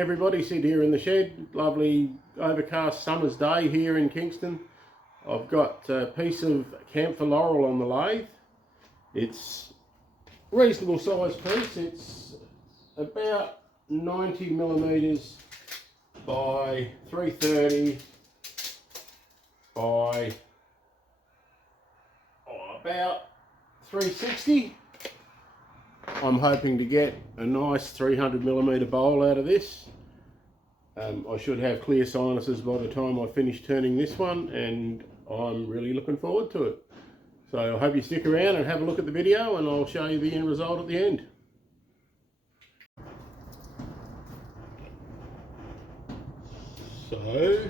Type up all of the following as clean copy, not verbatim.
Everybody, sit here in the shed. Lovely overcast summer's day here in Kingston. I've got a piece of Camphor Laurel on the lathe. It's a reasonable size piece. It's about 90 millimeters by 330 by about 360. I'm hoping to get a nice 300 millimeter bowl out of this. I should have clear sinuses by the time I finish turning this one, and I'm really looking forward to it. So I hope you stick around and have a look at the video, and I'll show you the end result at the end. So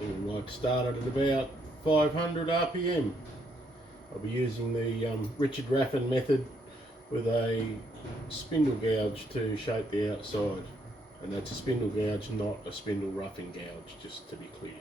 we might start at about 500 RPM. I'll be using the Richard Raffin method with a spindle gouge to shape the outside, and that's a spindle gouge, not a spindle roughing gouge, just to be clear.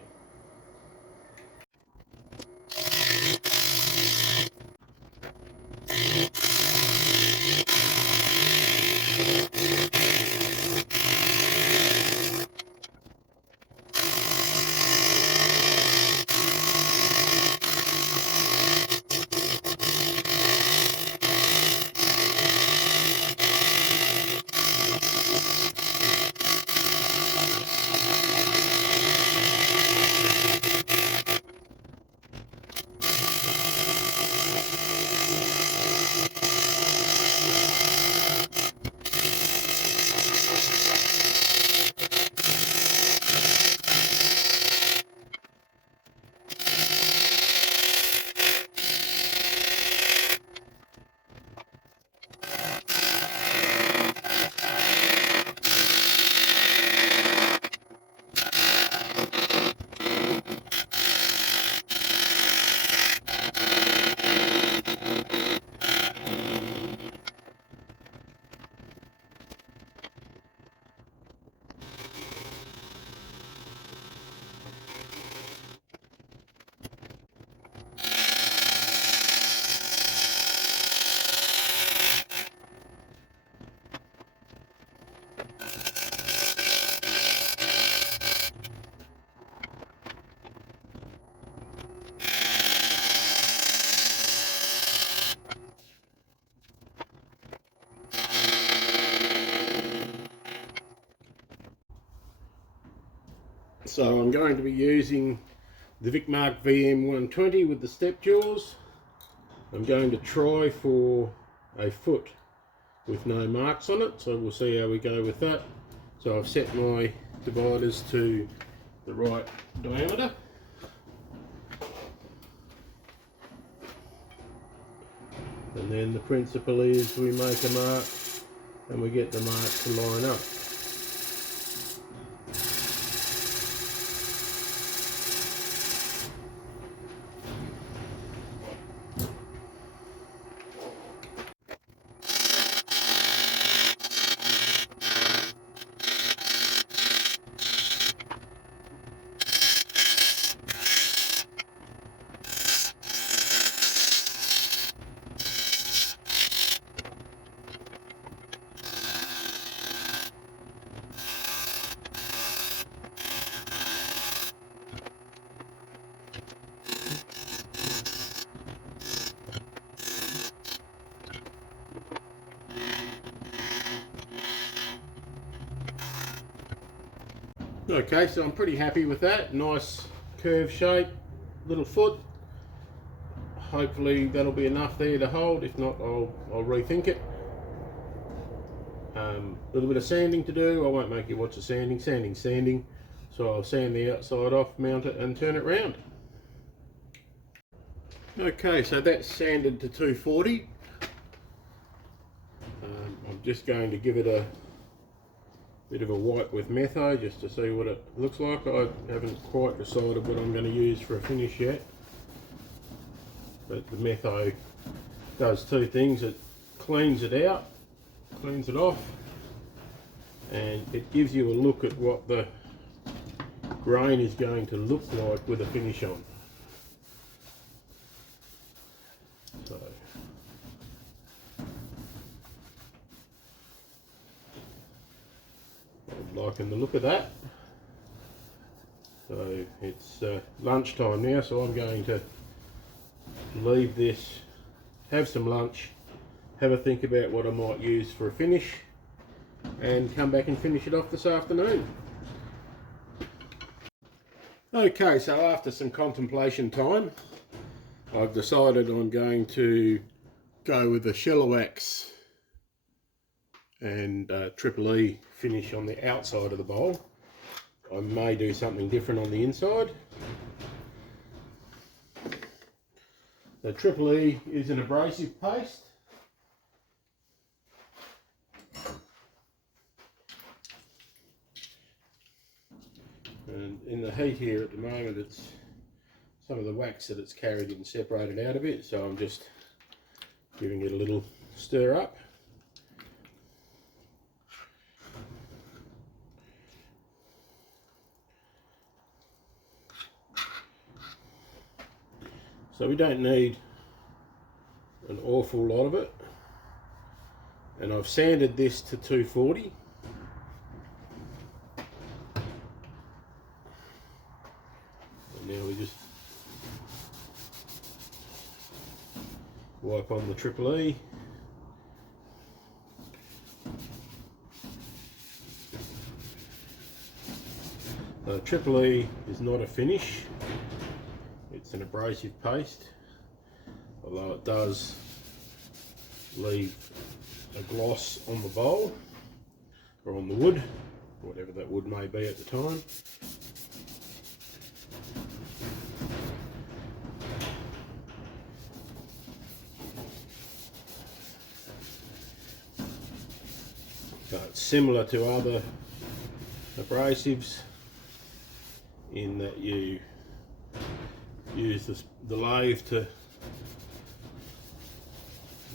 So I'm going to be using the Vicmark VM120 with the step jaws. I'm going to try for a foot with no marks on it, so we'll see how we go with that. So I've set my dividers to the right diameter. And then the principle is we make a mark and we get the marks to line up. Okay, so I'm pretty happy with that. Nice curved shape, little foot. Hopefully that'll be enough there to hold. If not, I'll rethink it. A little bit of sanding to do. I won't make you watch the sanding. Sanding. So I'll sand the outside off, mount it and turn it round. Okay, so that's sanded to 240. I'm just going to give it a bit of a wipe with metho just to see what it looks like. I haven't quite decided what I'm going to use for a finish yet, but the metho does two things. It cleans it out, cleans it off, and it gives you a look at what the grain is going to look like with a finish on. So I'm liking the look of that. So it's lunchtime now, so I'm going to leave this, have some lunch, have a think about what I might use for a finish, and come back and finish it off this afternoon. Okay, so after some contemplation time, I've decided I'm going to go with the Shellawax and Triple E finish on the outside of the bowl. I may do something different on the inside. The Triple E is an abrasive paste. And in the heat here at the moment, it's some of the wax that it's carried in separated out a bit, so I'm just giving it a little stir up. So we don't need an awful lot of it, and I've sanded this to 240. And now we just wipe on the Triple E. The Triple E is not a finish. It's an abrasive paste, although it does leave a gloss on the bowl or on the wood, whatever that wood may be at the time. So it's similar to other abrasives in that you use the lathe to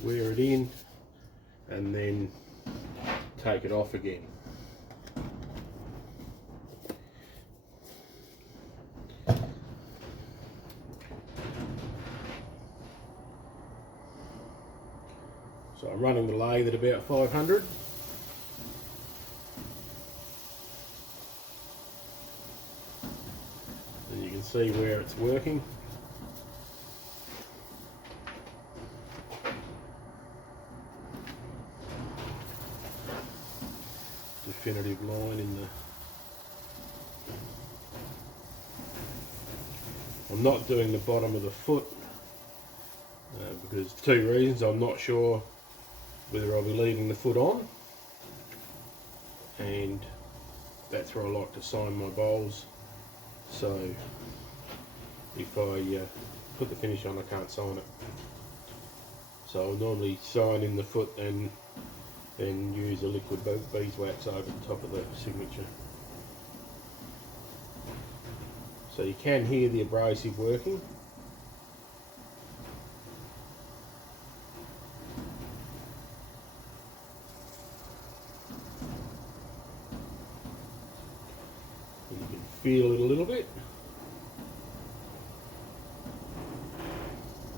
wear it in and then take it off again. So I'm running the lathe at about 500. And you can see where it's working. Definitive line in the... I'm not doing the bottom of the foot because 2 reasons. I'm not sure whether I'll be leaving the foot on, and that's where I like to sign my bowls. So if I put the finish on, I can't sign it. So I'll normally sign in the foot and then use a liquid beeswax over the top of the signature. So you can hear the abrasive working. And you can feel it a little bit.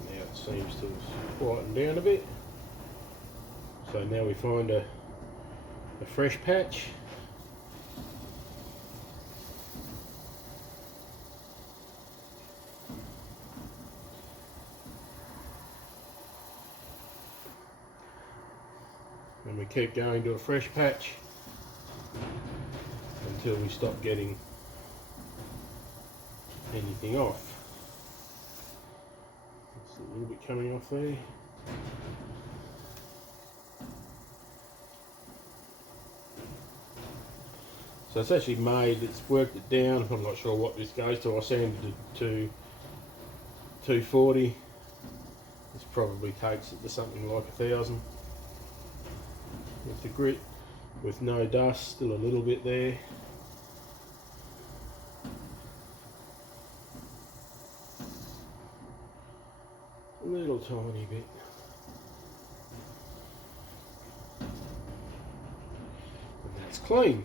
Now it seems to have quietened down a bit. So now we find a fresh patch. And we keep going to a fresh patch until we stop getting anything off. It's a little bit coming off there. So it's actually made, it's worked it down. I'm not sure what this goes to. I sanded it to 240. This probably takes it to something like 1,000. With the grit, with no dust, still a little bit there. A little tiny bit. And that's clean.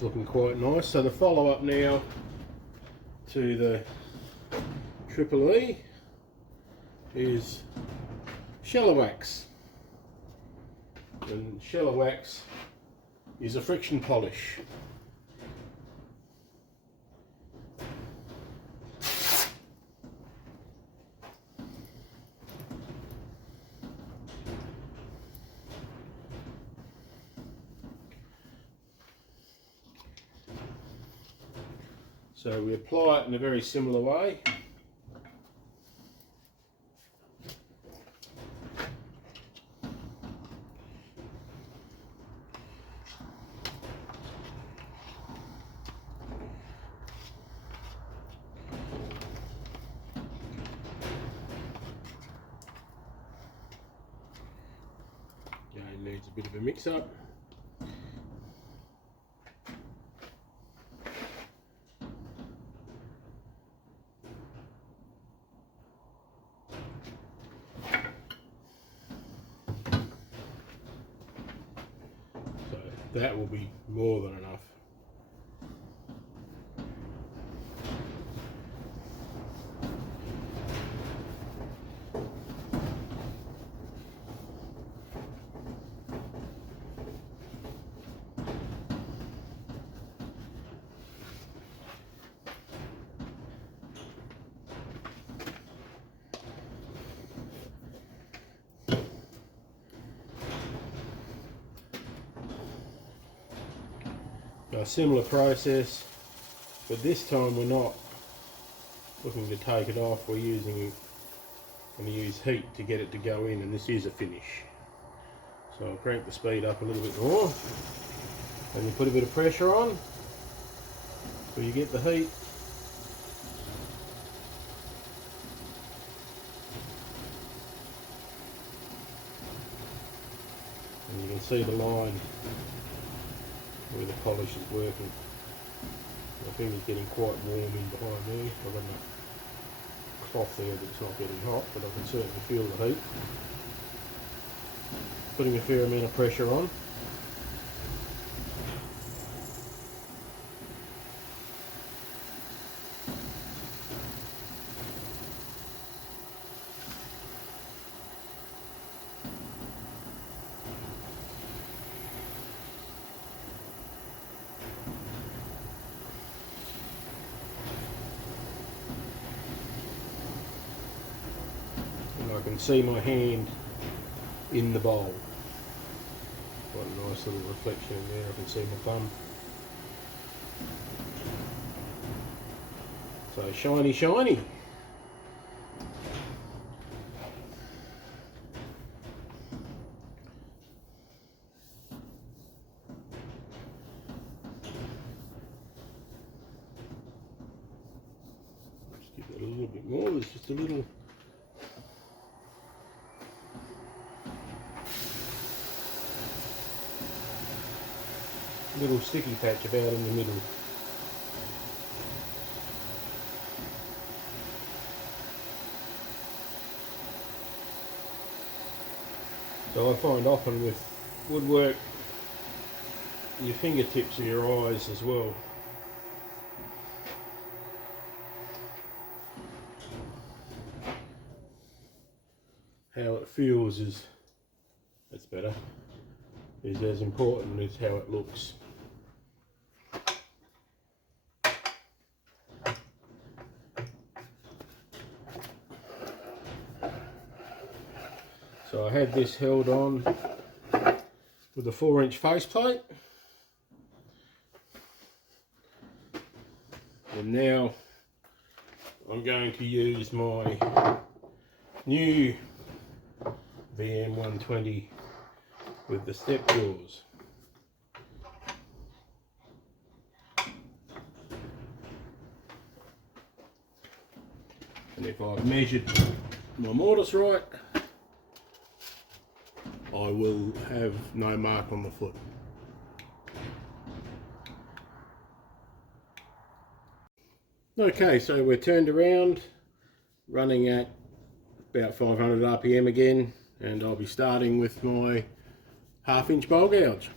That's looking quite nice. So the follow-up now to the Triple E is sheller wax. And sheller wax is a friction polish. So we apply it in a very similar way. Again, needs a bit of a mix up. That will be more than enough. A similar process, but this time we're not looking to take it off. We're going to use heat to get it to go in, and this is a finish. So I'll crank the speed up a little bit more, and you put a bit of pressure on so you get the heat. And you can see the line where the polish is working. My finger's getting quite warm in behind me. I've got a cloth there that's not getting hot, but I can certainly feel the heat. Putting a fair amount of pressure on. I can see my hand in the bowl. Quite a nice little reflection in there. I can see my thumb. So shiny, shiny. Just give it a little bit more. There's just a little sticky patch about in the middle. So I find often with woodwork, your fingertips are your eyes as well. How it feels is, that's better, is as important as how it looks. So I had this held on with a 4-inch faceplate, and now I'm going to use my new VM120 with the step jaws. And if I've measured my mortise right, I will have no mark on the foot. Okay, so we're turned around, running at about 500 RPM again, and I'll be starting with my 1/2 inch bowl gouge.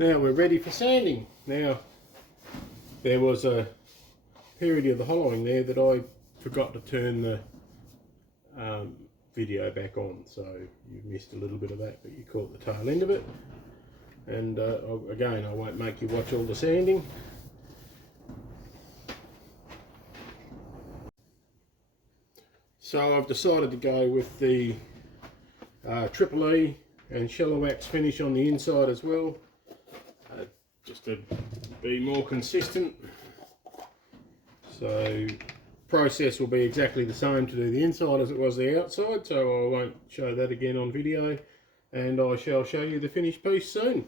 Now we're ready for sanding. Now there was a period of the hollowing there that I forgot to turn the video back on, so you missed a little bit of that, but you caught the tail end of it. And again, I won't make you watch all the sanding. So I've decided to go with the Triple E and shallow wax finish on the inside as well, just to be more consistent. So process will be exactly the same to do the inside as it was the outside, so I won't show that again on video, and I shall show you the finished piece soon.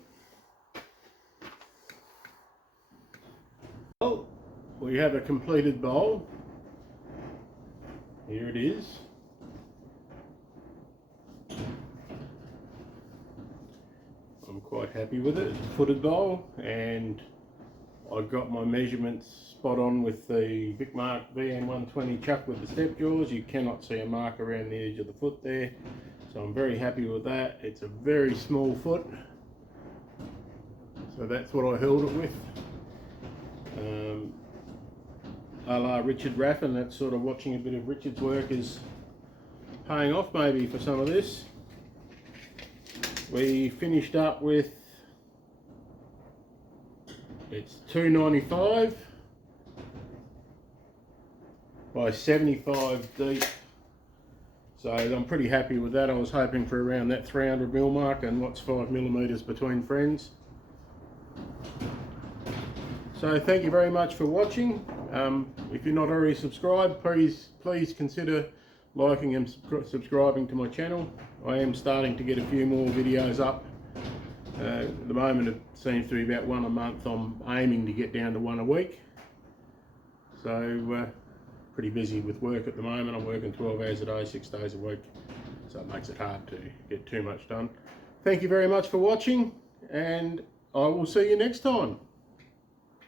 Well, we have a completed bowl. Here it is. I'm quite happy with it. It's a footed bowl, and I got my measurements spot on with the Vic Mark VN120 chuck with the step jaws. You cannot see a mark around the edge of the foot there, so I'm very happy with that. It's a very small foot, so that's what I held it with. A la Richard Raffin, that's sort of watching a bit of Richard's work is paying off maybe for some of this. We finished up with, it's 295 by 75 deep, so I'm pretty happy with that. I was hoping for around that 300mm mark, and what's 5mm between friends. So thank you very much for watching. If you're not already subscribed, please consider liking and subscribing to my channel. I am starting to get a few more videos up. At the moment it seems to be about one a month. I'm aiming to get down to one a week. So pretty busy with work at the moment. I'm working 12 hours a day, 6 days a week. So it makes it hard to get too much done. Thank you very much for watching, and I will see you next time.